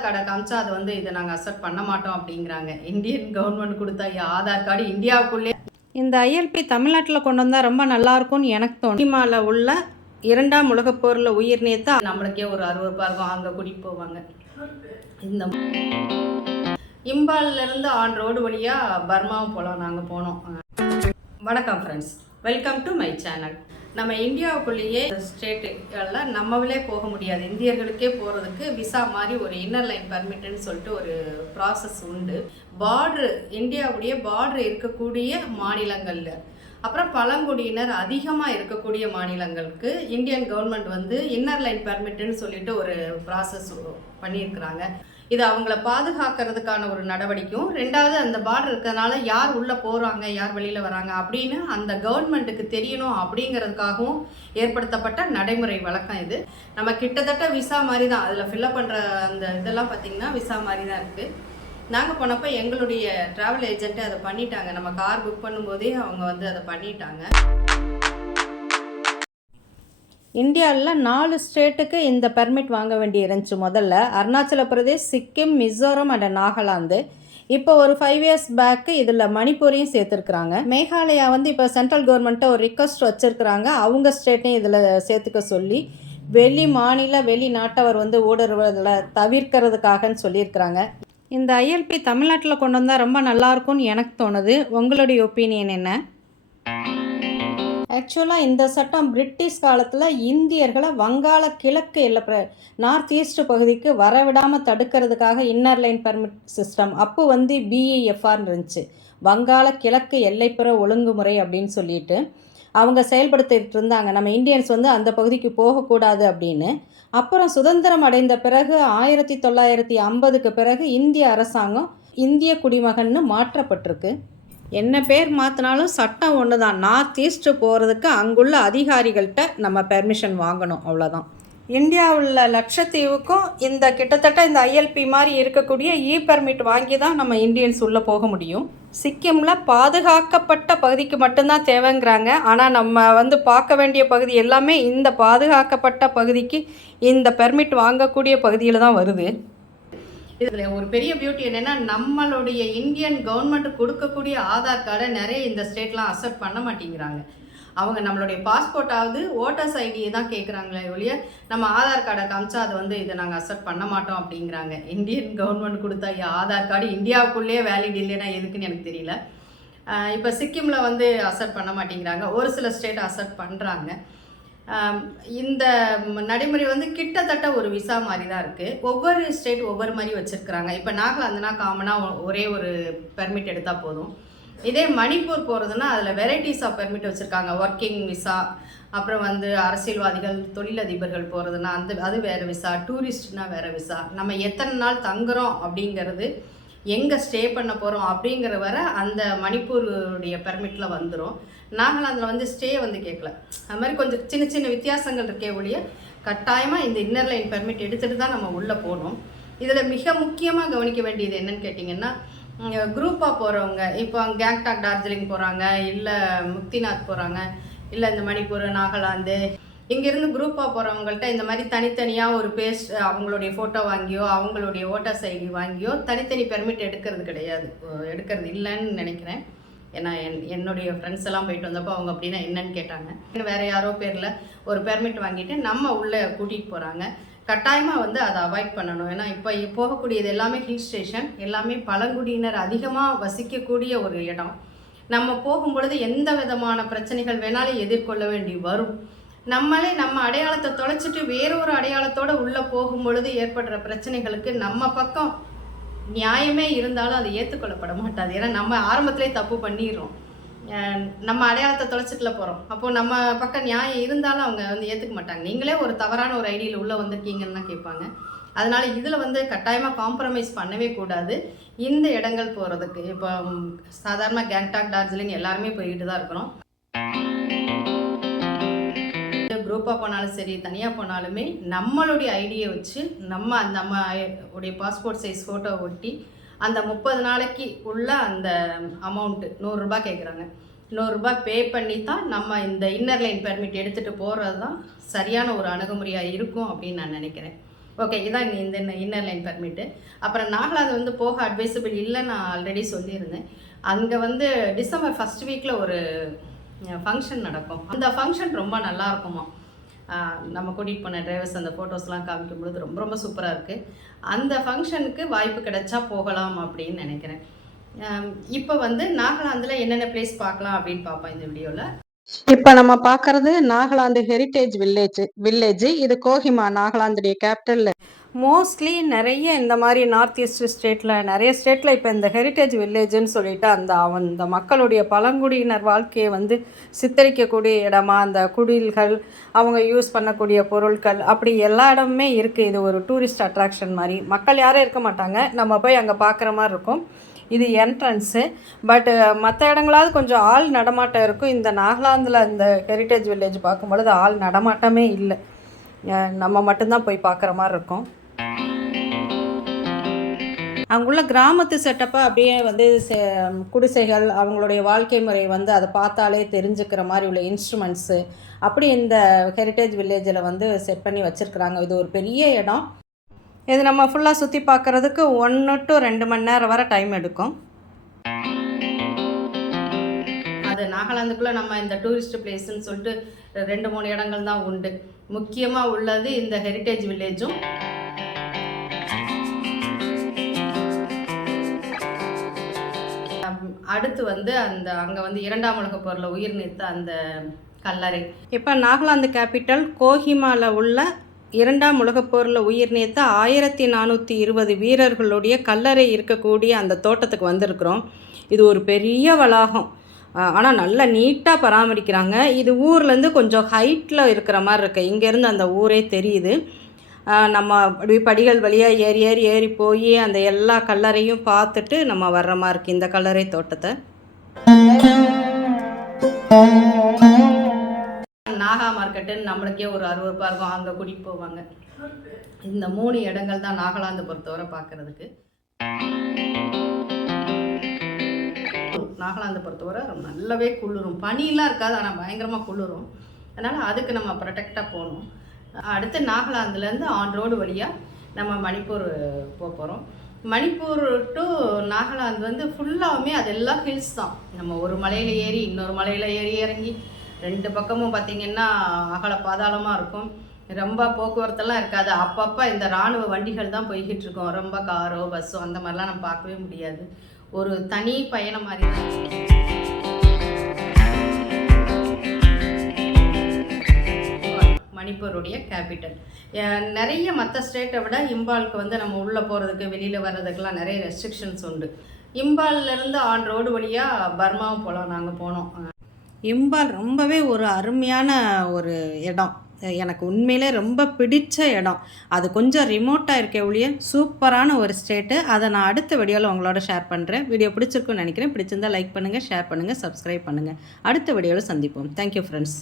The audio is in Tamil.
ஆதார் கார்டை காமிச்சா அது வந்து இதை நாங்கள் அக்செப்ட் பண்ண மாட்டோம் அப்படிங்கிறாங்க. இந்தியன் கவர்மெண்ட் கொடுத்த ஆதார் கார்டு இந்தியாவுக்குள்ளே. இந்த ஐஎல்பி தமிழ்நாட்டில் கொண்டு வந்தால் ரொம்ப நல்லா இருக்கும்னு எனக்கு தோணும். சினிமாவில் உள்ள இரண்டாம் உலகப் போரில் உயிர் நீத்த நம்மளுக்கே ஒரு அறுபது இருக்கும். அங்கே கூட்டிகிட்டு போவாங்க. இந்த இம்பால்ல இருந்து ஆன் ரோடு வழியாக பர்மாவும் போகலாம் நாங்கள் போனோம். வணக்கம் friends welcome to my channel நம்ம இந்தியாவுக்குள்ளேயே ஸ்டேட்டுகளில் நம்மளே போக முடியாது. இந்தியர்களுக்கே போகிறதுக்கு விசா மாதிரி ஒரு இன்னர் லைன் பர்மிட்டுன்னு சொல்லிட்டு ஒரு ப்ராசஸ் உண்டு. பார்ட்ரு இந்தியாவுடைய பார்ட்ரு இருக்கக்கூடிய மாநிலங்களில். அப்புறம் பழங்குடியினர் அதிகமாக இருக்கக்கூடிய மாநிலங்களுக்கு இந்தியன் கவர்மெண்ட் வந்து இன்னர் லைன் பர்மிட்டுன்னு சொல்லிட்டு ஒரு ப்ராசஸ் பண்ணியிருக்கிறாங்க. இது அவங்கள பாதுகாக்கிறதுக்கான ஒரு நடவடிக்கையும் ரெண்டாவது அந்த பார்டர் இருக்கிறதுனால யார் உள்ளே போகிறாங்க யார் வெளியில் வராங்க அப்படின்னு அந்த கவர்மெண்ட்டுக்கு தெரியணும் அப்படிங்கிறதுக்காகவும் ஏற்படுத்தப்பட்ட நடைமுறை வழக்கம் இது. நம்ம கிட்டத்தட்ட விசா மாதிரி தான் அதில் ஃபில்அப் பண்ணுற அந்த இதெல்லாம் பார்த்திங்கன்னா விசா மாதிரி தான் இருக்குது நாங்கள் போனப்போ எங்களுடைய ட்ராவல் ஏஜென்ட்டு அதை பண்ணிட்டாங்க. நம்ம கார் புக் பண்ணும்போதே அவங்க வந்து அதை பண்ணிட்டாங்க. இந்தியாவில் நாலு ஸ்டேட்டுக்கு இந்த பெர்மிட் வாங்க வேண்டி இருந்துச்சு முதல்ல. அருணாச்சல பிரதேஷ் சிக்கிம் மிசோரம் அண்ட் நாகாலாந்து. இப்போ ஒரு ஃபைவ் இயர்ஸ் பேக்கு இதில் மணிப்பூரையும் சேர்த்துருக்குறாங்க. மேகாலயா வந்து இப்போ சென்ட்ரல் கவர்மெண்ட்டை ஒரு ரிக்வஸ்ட் வச்சுருக்குறாங்க. அவங்க ஸ்டேட்டையும் இதில் சேர்த்துக்க சொல்லி வெளி மாநில வெளிநாட்டவர் வந்து ஊடுருவதில் தவிர்க்கிறதுக்காகன்னு சொல்லியிருக்கிறாங்க. இந்த ஐஎல்பி தமிழ்நாட்டில் கொண்டு வந்தால் ரொம்ப நல்லாயிருக்கும்னு எனக்கு தோணுது. உங்களுடைய ஒப்பீனியன் என்ன? ஆக்சுவலாக இந்த சட்டம் பிரிட்டிஷ் காலத்தில் இந்தியர்களை வங்காள கிழக்கு இல்லை நார்த் ஈஸ்ட் பகுதிக்கு வரவிடாமல் தடுக்கிறதுக்காக இன்னர் லைன் பர்மிட் சிஸ்டம் அப்போ வந்து பிஇஎஃப்ஆர்னு இருந்துச்சு. வங்காள கிழக்கு எல்லைப்புற ஒழுங்குமுறை அப்படின்னு சொல்லிட்டு அவங்க செயல்படுத்திட்டு இருந்தாங்க. நம்ம இந்தியன்ஸ் வந்து அந்த பகுதிக்கு போகக்கூடாது அப்படின்னு. அப்புறம் சுதந்திரம் அடைந்த பிறகு ஆயிரத்தி தொள்ளாயிரத்தி ஐம்பதுக்கு பிறகு இந்திய அரசாங்கம் இந்திய குடிமகன்னு மாற்றப்பட்டிருக்கு. என்ன பேர் மாற்றினாலும் சட்டம் ஒன்று தான் நார்த் ஈஸ்ட்டு போகிறதுக்கு அங்குள்ள அதிகாரிகள்கிட்ட நம்ம பெர்மிஷன் வாங்கணும். அவ்வளோதான் இந்தியாவில் லட்சத்தீவுக்கும் இந்த கிட்டத்தட்ட இந்த ஐஎல்பி மாதிரி இருக்கக்கூடிய இ பெர்மிட் வாங்கி தான் நம்ம இந்தியன்ஸ் உள்ளே போக முடியும். சிக்கிமில் பாதுகாக்கப்பட்ட பகுதிக்கு மட்டும்தான் தேவைங்கிறாங்க. ஆனால் நம்ம வந்து பார்க்க வேண்டிய பகுதி எல்லாமே இந்த பாதுகாக்கப்பட்ட பகுதிக்கு இந்த பெர்மிட் வாங்கக்கூடிய பகுதியில் தான் வருது. இதில் ஒரு பெரிய பியூட்டி என்னென்னா நம்மளுடைய இந்தியன் கவர்மெண்ட் கொடுக்கக்கூடிய ஆதார் கார்டை நிறைய இந்த ஸ்டேட்லாம் அக்செப்ட் பண்ண மாட்டேங்கிறாங்க. அவங்க நம்மளுடைய பாஸ்போர்ட்டாவது ஓட்டர்ஸ் ஐடியை தான் கேட்குறாங்களே ஒழிய நம்ம ஆதார் கார்டை காமிச்சா அதை வந்து இதை நாங்கள் அக்செப்ட் பண்ண மாட்டோம் அப்படிங்கிறாங்க. இந்தியன் கவர்மெண்ட் கொடுத்த ஆதார் கார்டு இந்தியாவுக்குள்ளேயே வேலிட் இல்லைன்னா எதுக்குன்னு எனக்கு தெரியல. இப்போ சிக்கிமில் வந்து அக்செப்ட் பண்ண மாட்டேங்கிறாங்க. ஒரு சில ஸ்டேட் அக்செப்ட் பண்ணுறாங்க இந்த நடைமுறை வந்து கிட்டத்தட்ட ஒரு விசா மாதிரி தான் இருக்குது ஒவ்வொரு ஸ்டேட் ஒவ்வொரு மாதிரி வச்சுருக்குறாங்க. இப்போ நாகாலாந்துனா காமனாக ஒரே ஒரு பெர்மிட் எடுத்தால் போதும். இதே மணிப்பூர் போகிறதுனா அதில் வெரைட்டிஸ் ஆஃப் பெர்மிட் வச்சுருக்காங்க. ஒர்க்கிங் விசா அப்புறம் வந்து அரசியல்வாதிகள் தொழிலதிபர்கள் போகிறதுனா அந்த அது வேறு விசா டூரிஸ்ட்னா வேறு விசா நம்ம எத்தனை நாள் தங்குறோம் அப்படிங்கிறது எங்கே ஸ்டே பண்ண போகிறோம் அப்படிங்கிற வர அந்த மணிப்பூருடைய பெர்மிட்டில் வந்துடும் நாங்களும் அதில் வந்து ஸ்டே வந்து கேட்கல அது மாதிரி கொஞ்சம் சின்ன சின்ன வித்தியாசங்கள் இருக்கே ஒழிய கட்டாயமாக இந்த இன்னர் லைன் பெர்மிட் எடுத்துகிட்டு தான் நம்ம உள்ளே போகணும். இதில் மிக முக்கியமாக கவனிக்க வேண்டியது என்னன்னு கேட்டிங்கன்னா குரூப்பாக போகிறவங்க இப்போ கேங்டாக் டார்ஜிலிங் போகிறாங்க இல்லை முக்திநாத் போகிறாங்க இல்லை இந்த மணிப்பூர் நாகாலாந்து இங்கேருந்து குரூப்பாக போகிறவங்கள்ட்ட இந்த மாதிரி தனித்தனியாக ஒரு பேஸ்ட் அவங்களுடைய ஃபோட்டோ வாங்கியோ அவங்களுடைய ஓட்டர்ஸ் ஐடி வாங்கியோ தனித்தனி பெர்மிட் எடுக்கிறது கிடையாது. எடுக்கிறது இல்லைன்னு நினைக்கிறேன். ஏன்னா என் என்னுடைய ஃப்ரெண்ட்ஸ் எல்லாம் போயிட்டு வந்தப்போ அவங்க அப்படின்னா என்னன்னு கேட்டாங்க. வேறு யாரோ பேரில் ஒரு பெர்மிட் வாங்கிட்டு நம்ம உள்ளே கூட்டிகிட்டு போகிறாங்க கட்டாயமாக வந்து அதை அவாய்ட் பண்ணணும். ஏன்னா இப்போ போகக்கூடியது எல்லாமே ஹில் ஸ்டேஷன் எல்லாமே பழங்குடியினர் அதிகமாக வசிக்கக்கூடிய ஒரு இடம். நம்ம போகும்பொழுது எந்த விதமான பிரச்சனைகள் வேணாலும் எதிர்கொள்ள வேண்டி வரும். நம்மளே நம்ம அடையாளத்தை தொலைச்சிட்டு வேறொரு அடையாளத்தோடு உள்ளே போகும் பொழுது ஏற்படுற பிரச்சனைகளுக்கு நம்ம பக்கம் நியாயமே இருந்தாலும் அது ஏற்றுக்கொள்ளப்பட மாட்டாது. ஏன்னா நம்ம ஆரம்பத்திலே தப்பு பண்ணிடுறோம். நம்ம அடையாளத்தை தொலைச்சிட்டுல போகிறோம் அப்போது நம்ம பக்கம் நியாயம் இருந்தாலும் அவங்க வந்து ஏற்றுக்க மாட்டாங்க. நீங்களே ஒரு தவறான ஒரு ஐடியில் உள்ளே வந்திருக்கீங்கன்னு தான் கேட்பாங்க. அதனால் இதில் வந்து கட்டாயமாக காம்ப்ரமைஸ் பண்ணவே கூடாது. இந்த இடங்கள் போகிறதுக்கு இப்போ சாதாரண கேங்டாக் டார்ஜிலிங் எல்லாருமே போய்கிட்டு தான் இருக்கிறோம். குரூப்பாக போனாலும் சரி தனியாக போனாலுமே நம்மளுடைய ஐடியை வச்சு நம்ம அந்த நம்ம உடைய பாஸ்போர்ட் சைஸ் ஃபோட்டோ ஒட்டி அந்த முப்பது நாளைக்கு உள்ள அந்த அமௌண்ட்டு நூறுரூபா கேட்குறாங்க நூறுரூபா பே பண்ணி தான் நம்ம இந்த இன்னர் லைன் பெர்மிட் எடுத்துகிட்டு போகிறது தான் சரியான ஒரு அணுகுமுறையாக இருக்கும் அப்படின்னு நான் நினைக்கிறேன். ஓகே இதான் இந்த இன்னர் லைன் பர்மிட்டு அப்புறம் நாகலாது வந்து போக அட்வைசபிள் இல்லை நான் ஆல்ரெடி சொல்லியிருந்தேன். அங்கே வந்து டிசம்பர் ஃபஸ்ட் வீக்கில் ஒரு ஃபங்க்ஷன் நடக்கும். அந்த ஃபங்க்ஷன் ரொம்ப நல்லா இருக்குமா நம்ம கூட்டிகிட்டு போன டிரைவர்ஸ் அந்த ஃபோட்டோஸ்லாம் காமிக்கும் பொழுது ரொம்ப ரொம்ப சூப்பராக இருக்குது அந்த ஃபங்க்ஷனுக்கு வாய்ப்பு கிடைச்சா போகலாம் அப்படின்னு நினைக்கிறேன். இப்போ வந்து நாகாலாந்தில் என்னென்ன பிளேஸ் பார்க்கலாம் அப்படின்னு பார்ப்போம் இந்த வீடியோவில் இப்போ நம்ம பார்க்கறது நாகாலாந்து ஹெரிட்டேஜ் வில்லேஜ் வில்லேஜ் இது கோஹிமா நாகாலாந்துடைய கேபிட்டல் மோஸ்ட்லி நிறைய இந்த மாதிரி நார்த் ஈஸ்ட் ஸ்டேட்டில் நிறைய ஸ்டேட்டில் இப்போ இந்த ஹெரிட்டேஜ் வில்லேஜ்னு சொல்லிட்டு அந்த அவன் இந்த மக்களுடைய பழங்குடியினர் வாழ்க்கையை வந்து சித்தரிக்கக்கூடிய இடமா அந்த குடில்கள் அவங்க யூஸ் பண்ணக்கூடிய பொருட்கள் அப்படி எல்லா இடமுமே இருக்குது இது ஒரு டூரிஸ்ட் அட்ராக்ஷன் மாதிரி. மக்கள் யாரும் இருக்க மாட்டாங்க. நம்ம போய் அங்கே பார்க்குற மாதிரி இருக்கும். இது என்ட்ரன்ஸு பட்டு மற்ற இடங்களாவது கொஞ்சம் ஆள் நடமாட்டம் இருக்கும். இந்த நாகாலாந்தில் இந்த ஹெரிட்டேஜ் வில்லேஜ் பார்க்கும்பொழுது ஆள் நடமாட்டமே இல்லை. நம்ம மட்டும்தான் போய் பார்க்குற மாதிரி இருக்கும். அங்குள்ள கிராமத்து செட்டப்பை அப்படியே வந்து செ- குடிசைகள் அவங்களுடைய வாழ்க்கை முறை வந்து அதை பார்த்தாலே தெரிஞ்சுக்கிற மாதிரி உள்ள இன்ஸ்ட்ருமெண்ட்ஸு அப்படி இந்த ஹெரிட்டேஜ் வில்லேஜில் வந்து செட் பண்ணி வச்சுருக்குறாங்க. இது ஒரு பெரிய இடம். இது நம்ம ஃபுல்லாக சுற்றி பார்க்குறதுக்கு ஒன்று டு ரெண்டு மணி நேரம் வர டைம் எடுக்கும். அது நாகாலாந்துக்குள்ளே நம்ம இந்த டூரிஸ்ட் பிளேஸ்ன்னு சொல்லிட்டு ரெண்டு மூணு இடங்கள் தான் உண்டு. முக்கியமாக உள்ளது இந்த ஹெரிட்டேஜ் வில்லேஜும் அடுத்து வந்து அந்த அங்கே வந்து இரண்டாம் உலக போரில் உயிர் நீத்த அந்த கல்லறை. இப்போ நாகாலாந்து கேபிட்டல் கோஹிமாவில் உள்ள இரண்டாம் உலகப் போரில் உயிர் நீத்த ஆயிரத்தி நானூற்றி இருபது வீரர்களுடைய கல்லறை இருக்கக்கூடிய அந்த தோட்டத்துக்கு வந்திருக்கிறோம். இது ஒரு பெரிய வளாகம். ஆனால் நல்லா நீட்டாக பராமரிக்கிறாங்க. இது ஊர்லேருந்து கொஞ்சம் ஹைட்டில் இருக்கிற மாதிரி இருக்குது இங்கேருந்து அந்த ஊரே தெரியுது. நம்ம அப்படி படிகள் வழியாக ஏறி ஏறி ஏறி போய் அந்த எல்லா கல்லறையும் பார்த்துட்டு நம்ம வர்ற மாதிரி இருக்குது இந்த கல்லறை தோட்டத்தை. நாகா மார்க்கெட்டுன்னு நம்மளுக்கே ஒரு அறுபது இருக்கும். அங்கே கூட்டிகிட்டு போவாங்க. இந்த மூணு இடங்கள் தான் நாகாலாந்து பொறுத்தவரை பார்க்கறதுக்கு. நாகாலாந்து பொறுத்தவரை ரொம்ப நல்லாவே குளிரும். பனியெலாம் இருக்காது ஆனால் பயங்கரமாக குளிரும். அதனால் அதுக்கு நம்ம ப்ரொடெக்டாக போகணும். அடுத்து நாகாலாந்துலேருந்து ஆன் ரோடு வழியாக நம்ம மணிப்பூர் போக போகிறோம் மணிப்பூர் டு நாகாலாந்து வந்து ஃபுல்லாகவுமே அதெல்லாம் ஹில்ஸ் தான். நம்ம ஒரு மலையில் ஏறி இன்னொரு மலையில் ஏறி இறங்கி ரெண்டு பக்கமும் பார்த்திங்கன்னா அகல பாதாளமாக இருக்கும். ரொம்ப போக்குவரத்தெல்லாம் இருக்காது. அப்பப்போ இந்த இராணுவ வண்டிகள் தான் போய்கிட்டு இருக்கோம். ரொம்ப காரோ பஸ்ஸோ அந்த மாதிரிலாம் நம்ம பார்க்கவே முடியாது. ஒரு தனி பயணம் மாதிரி மணிப்பூருடைய கேபிட்டல் நிறைய மற்ற ஸ்டேட்டை விட இம்பாலுக்கு வந்து நம்ம உள்ளே போகிறதுக்கு வெளியில் வர்றதுக்கெல்லாம் நிறைய ரெஸ்ட்ரிக்ஷன்ஸ் உண்டு. இம்பால்லேருந்து ஆன் ரோடு வழியாக பர்மாவும் போகலாம் நாங்கள் போனோம். இம்பால் ரொம்பவே ஒரு அருமையான ஒரு இடம். எனக்கு உண்மையிலே ரொம்ப பிடிச்ச இடம். அது கொஞ்சம் ரிமோட்டாக இருக்க ஒழிய சூப்பரான ஒரு ஸ்டேட்டு அதை நான் அடுத்த வீடியோவில் உங்களோட ஷேர் பண்ணுறேன் வீடியோ பிடிச்சிருக்குன்னு நினைக்கிறேன். பிடிச்சிருந்தா லைக் பண்ணுங்கள் ஷேர் பண்ணுங்கள் சப்ஸ்கிரைப் பண்ணுங்கள் அடுத்த வீடியோவில் சந்திப்போம். Thank you friends